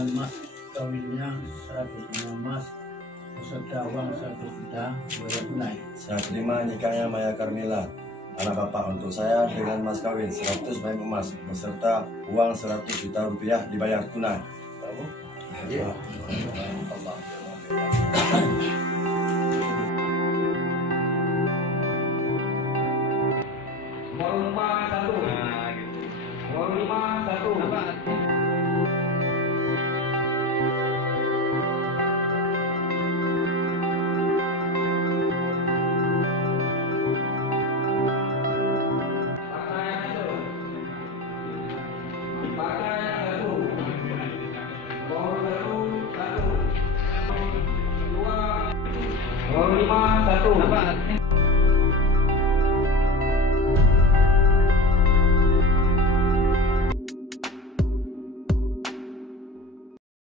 dengan mas kawinnya 100 emas beserta uang 1 juta bayar tunai. Saya terima nikahnya Maya Carmela, anak bapak untuk saya dengan mas kawin 100 baik emas beserta uang 100 juta rupiah dibayar tunai. Iya. Nomor 5 1